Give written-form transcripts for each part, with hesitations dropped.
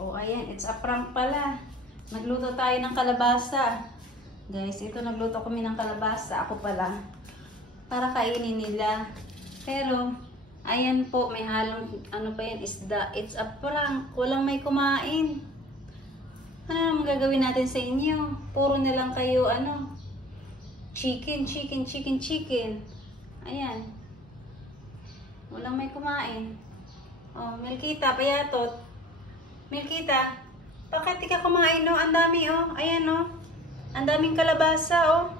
Oh, ayan. It's a prank pala. Nagluto tayo ng kalabasa. Guys, ito nagluto kami ng kalabasa. Ako pala. Para kainin nila. Pero, ayan po, may halong, ano pa yan, isda. It's a prank. Walang may kumain. Ano naman gagawin natin sa inyo? Puro na lang kayo, ano, chicken, chicken, chicken, chicken. Ayan. Walang may kumain. Oh, Milkita, payatot. Milkita, bakit di ka kumain, no? Ang dami, oh. Ayan, oh. Ang daming kalabasa, oh.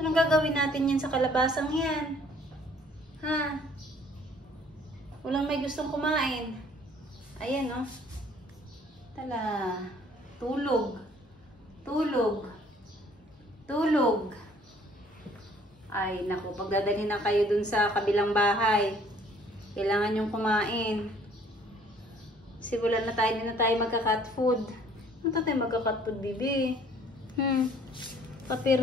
Anong gagawin natin yan sa kalabasang yan? Ha? Walang may gustong kumain. Ayan, oh. Tala. Tulog. Tulog. Tulog. Ay, naku. Pagdadalhin na kayo dun sa kabilang bahay. Kailangan yung kumain. Simulan na tayo, hindi na tayo magka-cat food. Ano tayo magka-cat food, bibi? Kapir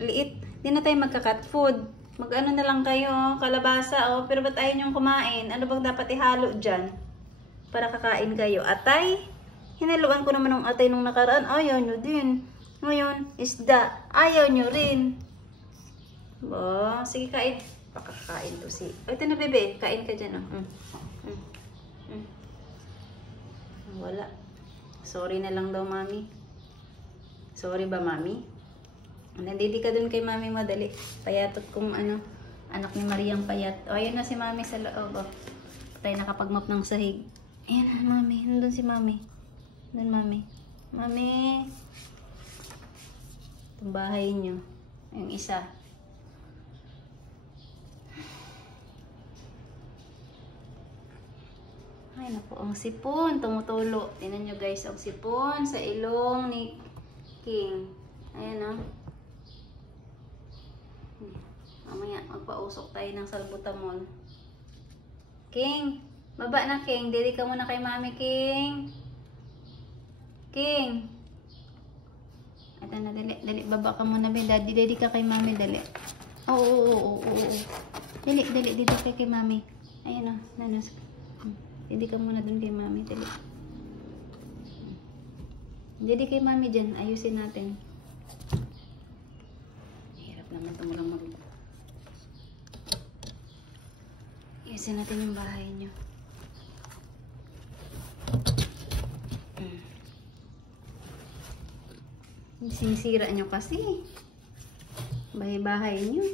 liit. Hindi na tayo magka-cat food. Mag-ano na lang kayo, kalabasa, oh. Pero ba't ayaw niyong kumain? Ano bang dapat ihalo dyan? Para kakain kayo. Atay? Hinaluan ko naman ng atay nung nakaraan. Ayaw nyo din. Ngayon, isda. Ayaw nyo rin. Ba, sige, kain. Pakakain to si. O, ito na, bebe. Kain ka dyan, oh. Wala. Sorry na lang daw, mami. Sorry ba, mami? Nandili ka dun kay mami, madali. Payatot kung ano, anak ni Mariang Payat. O, ayun na si mami sa loob. O, tayo nakapagmap ng sahig. Ayan na, mami. Nandun si mami. Nandun, mami. Mami. Itong bahay nyo. Yung isa. Ay, naku, ang sipon, tumutulo. Tingnan nyo guys, ang sipon sa ilong ni King. Ayan, oh. Mamaya, magpausok tayo ng salbutamol. King, baba na, King. Dili ka muna kay mami, King. King. Ito na, dali, baba ka muna, be. Daddy, dali ka kay mami, dali. Oo. Dali ka kay mami. Ayan, oh. Nanas. Hindi ka muna dun kay mami. Dali. Dali kay mami dyan. Ayusin natin. Hirap naman ito mulang mag... Ayusin natin yung bahay nyo. Sinisira nyo kasi. Bahay-bahay nyo.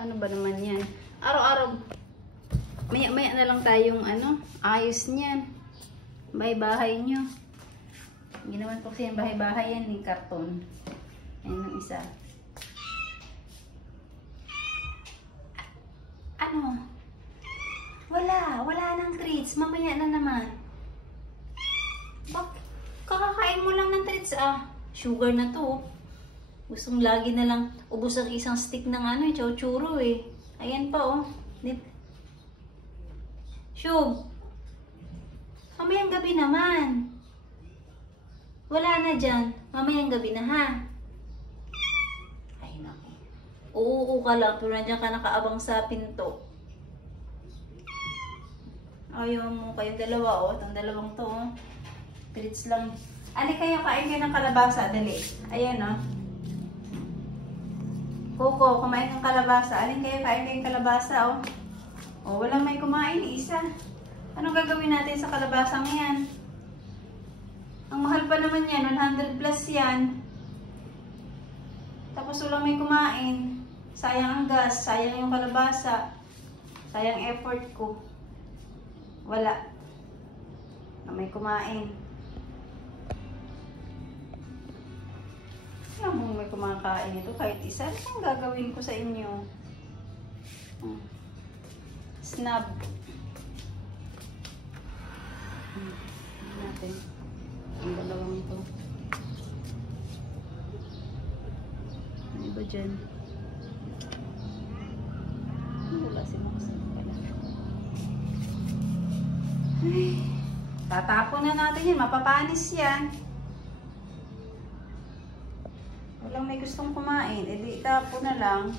Ano ba naman yan? Araw-araw, maya-maya na lang tayong ano, ayos niyan. Bahay-bahay nyo. Ginawan ko kasi yung bahay-bahay yan, yung karton. Ayan ang isa. Ano? Wala nang treats. Mamaya na naman. Bak, kakakain mo lang ng treats, ah. Sugar na to. Gustong lagi na lang ubos ang isang stick ng ano, chow-churro eh. Ayan pa, oh. Shub. Mamayang gabi naman. Wala na dyan. Mamayang gabi na, ha? Ay, naku. Oo ka lang, pero nandiyan ka nakaabang sa pinto. Ayaw mo kayong dalawa, oh. Itong dalawang to, oh. Treats lang. Ali kayo, kain kayo ng kalabasa. Dali. Ayan, oh. Coco, kumain ng kalabasa. Alin kayo, kain kayong kalabasa, oh. Oh, walang may kumain, isa. Anong gagawin natin sa kalabasa ngayon? Ang mahal pa naman yan, 100 plus yan. Tapos walang may kumain. Sayang ang gas, sayang yung kalabasa. Sayang effort ko. Wala. Na may kumain. Alam mo may kumakain ito kahit isa. Ano ang gagawin ko sa inyo? Snap. Natin. Ang dalawang ito. Ano ba dyan? Wala si Maxine pala. Ay, tatapon na natin yan. Mapapanis yan. Walang may gustong kumain. E di tapo na lang.